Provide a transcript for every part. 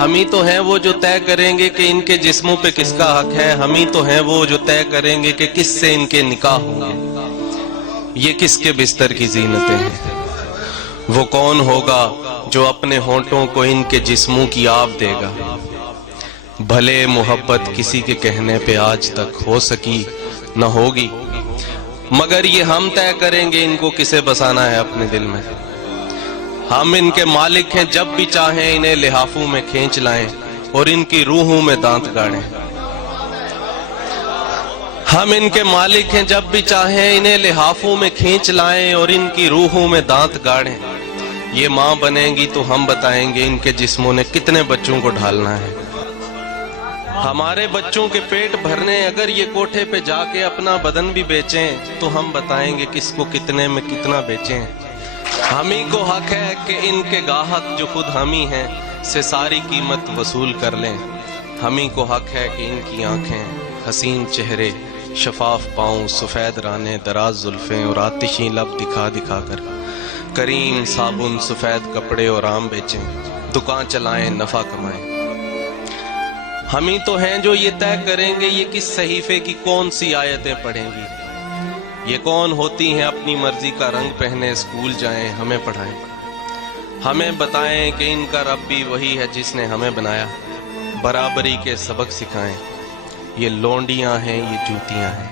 ہم ہی تو ہیں وہ جو طے کریں گے کہ ان کے جسموں پہ کس کا حق ہے، ہم ہی تو ہیں وہ جو طے کریں گے کہ کس سے ان کے نکاح ہوں گے، یہ کس کے بستر کی زینتیں ہیں۔ وہ کون ہوگا جو اپنے ہونٹوں کو ان کے جسموں کی آب دے گا، بھلے محبت کسی کے کہنے پہ آج تک ہو سکی نہ ہوگی، مگر یہ ہم طے کریں گے ان کو کسے بسانا ہے اپنے دل میں۔ ہم ان کے مالک ہیں، جب بھی چاہیں انہیں لحافوں میں کھینچ لائیں اور ان کی روحوں میں دانت گاڑیں۔ ہم ان کے مالک ہیں، جب بھی چاہیں انہیں لحافوں میں کھینچ لائیں اور ان کی روحوں میں دانت گاڑیں۔ یہ ماں بنیں گی تو ہم بتائیں گے ان کے جسموں نے کتنے بچوں کو ڈھالنا ہے۔ ہمارے بچوں کے پیٹ بھرنے اگر یہ کوٹھے پہ جا کے اپنا بدن بھی بیچیں تو ہم بتائیں گے کس کو کتنے میں کتنا بیچیں۔ ہم ہی کو حق ہے کہ ان کے گاہک جو خود ہم ہی ہیں سے ساری قیمت وصول کر لیں۔ ہم ہی کو حق ہے کہ ان کی آنکھیں، حسین چہرے، شفاف پاؤں، سفید رانے، دراز زلفیں اور آتشی لب دکھا دکھا کر کریم صابن، سفید کپڑے اور آم بیچیں، دکان چلائیں، نفع کمائیں۔ ہم ہی تو ہیں جو یہ طے کریں گے یہ کس صحیفے کی کون سی آیتیں پڑھیں گی، یہ کون ہوتی ہیں اپنی مرضی کا رنگ پہنے اسکول جائیں ہمیں پڑھائیں۔ ہمیں بتائیں کہ ان کا رب بھی وہی ہے جس نے ہمیں بنایا، برابری کے سبق سکھائیں۔ یہ لونڈیاں ہیں، یہ جوتیاں ہیں،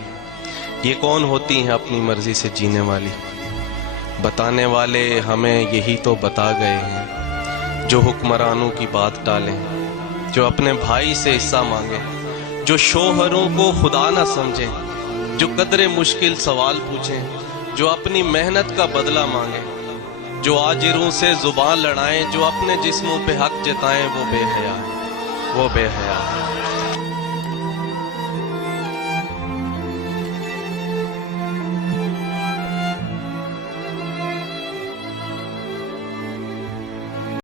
یہ کون ہوتی ہیں اپنی مرضی سے جینے والی، بتانے والے ہمیں یہی تو بتا گئے ہیں، جو حکمرانوں کی بات ٹالیں، جو اپنے بھائی سے حصہ مانگیں، جو شوہروں کو خدا نہ سمجھیں، جو قدر مشکل سوال پوچھیں، جو اپنی محنت کا بدلہ مانگیں، جو آجروں سے زبان لڑائیں، جو اپنے جسموں پہ حق جتائیں، وہ بے حیا ہے، وہ بے حیا ہے۔